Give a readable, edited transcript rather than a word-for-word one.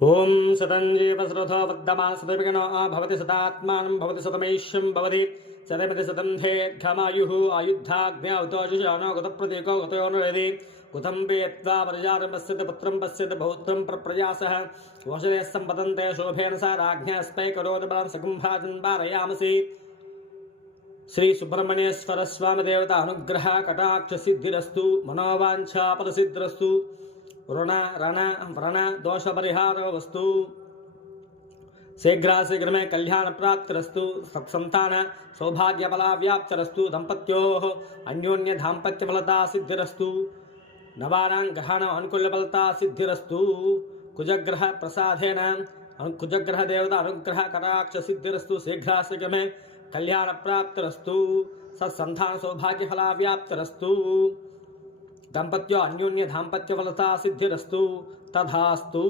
ओम शतञ्जीवसृथो वर्धमान शतविघ्नो भवति शतात्मानं भवति शतमेष्यं भवति शतमिति शतं दीर्घमायुः आयुद्धाग्न्याहुतोषिषाणो गतप्रतीको गतयोनुरेदि कुतं वेत्त्वा वर्जारं पश्यति पुत्रं पश्यति पौत्रं प्रप्रयासः वशरे सम्पतन्ते शोभेन सा राज्ञस्मै करोति बलं सकुम्भाजन् पारयामसि। श्री सुब्रह्मण्येश्वर स्वामी देवता अनुग्रह कटाक्ष सिद्धिरस्तु मनोवांछा फलसिद्धिरस्तु ऋण रण व्रण दोष परिहार वस्तु शीघ्र में कल्याण प्राप्तिरस्तु सत्संतान सौभाग्य फलाव्याप्तिरस्तु दंपत्योः अन्योन्य दाम्पत्य फलता सिद्धिरस्तु नवानां ग्रहाण अनुकूल्य फलता सिद्धिरस्तु कुजग्रह प्रसादेन कुजग्रह देवता अनुग्रह कटाक्ष सिद्धिरस्तु शीघ्र में कल्याण प्राप्तिरस्तु सत्संतान सौभाग्य फलाव्याप्तिरस्तु दंपत्यो अन्योन्य दाम्पत्य फलता सिद्धिरस्तु तथास्तु।